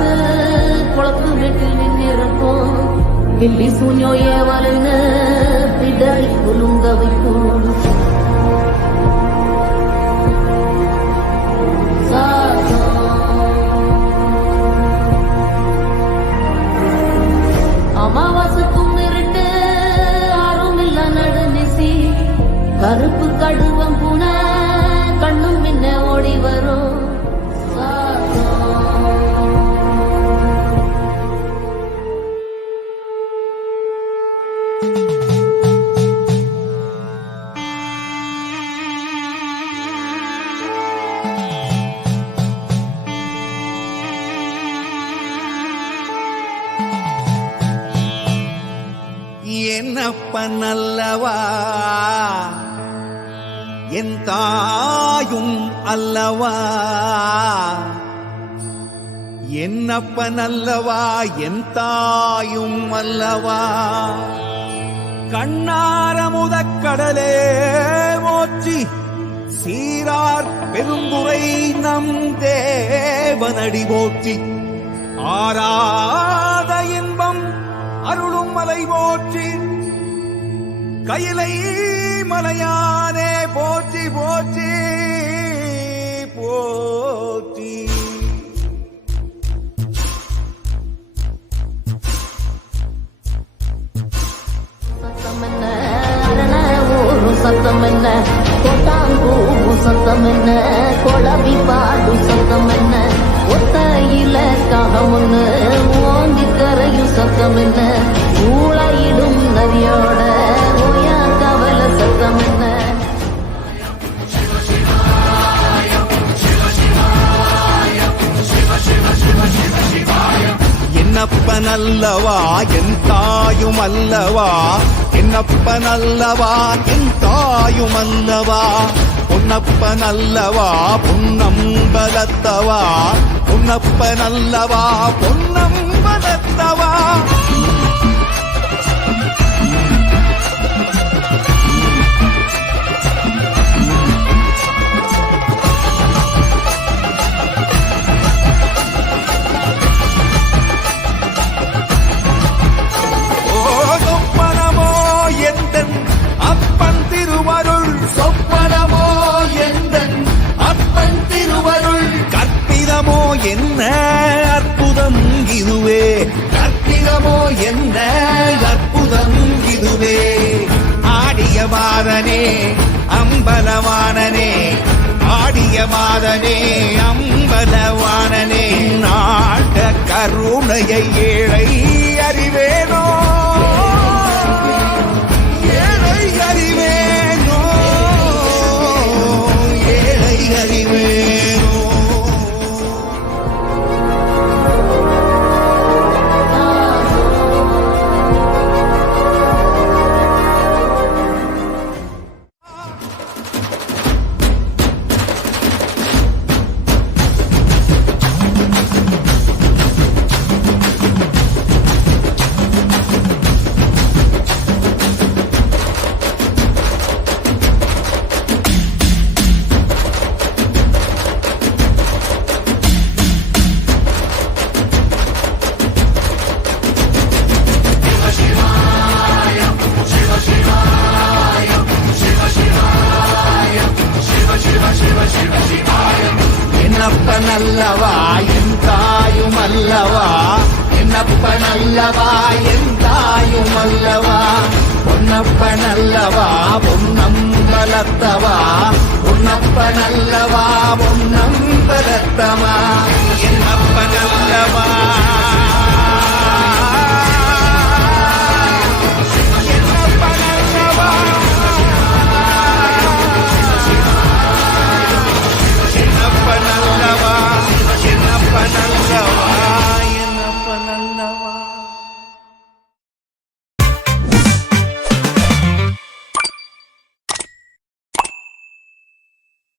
காசு குளத்து வீட்டில் நின்னிருக்கும். பில்லி சூன்யோ ஏவலைன்னு பிடரி குலுங்க வைக்கும். அமாவாசைக்கும் இருட்டு ஆறும் இல்ல நடுநிசி. கருப்பு கடுவம் பூன கண்ணும் முன்ன ஓடி வரும். என்னப்பன் அல்லவா என் தாயும் அல்லவா, என்னப்பன் அல்லவா என் தாயும் அல்லவா. கண்ணார முதக்கடலே மோச்சி சீரார் பெருந்துரை நம் தேவனடி போற்றி. ஆராத இன்பம் அருளும் மலை போற்றி. கையிலை மலையானே போற்றி போற்றி போற்றி. சத்தம் என்ன அரண ஊரு சத்தம் என்ன கொட்டாங்கூ சத்தம் என்ன கொளவி பாடு சத்தம் என்ன ஒத்தையில காகமுன்னு ஓங்கி கரையும் சத்தம் என்ன ஊழையிடும் நதியோட ஓயா கவல சத்தம் என்ன. என்னப்பன் அல்லவா என் தாயும் அல்லவா, என்னப்பன் அல்லவா என் தாயும் அல்லவா. பொன்னப்பன் அல்லவா பொன்னம்பலத்தவா, பொன்னப்பன் அல்லவா பொன்னம்பலத்தவா. என்ன அற்புதம் இதுவே, கற்பிதமோ என்ன அற்புதம் இதுவே. ஆடிய மாதனே அம்பலவானனே, ஆடிய மாதனே அம்பலவானனே. நாட கருணையை ஏழை அறிவேனோ, ஏழை அறிவேனோ, ஏழை அறிவேனோ. என்னப்பன் அல்லவா என் தாயும் அல்லவா, என்னப்பன் அல்லவா என் தாயும் அல்லவா. பொன்னப்பன் அல்லவா பொன்னம்பலத்தவா, பொன்னப்பன் அல்லவா பொன்னம்பலத்தவா.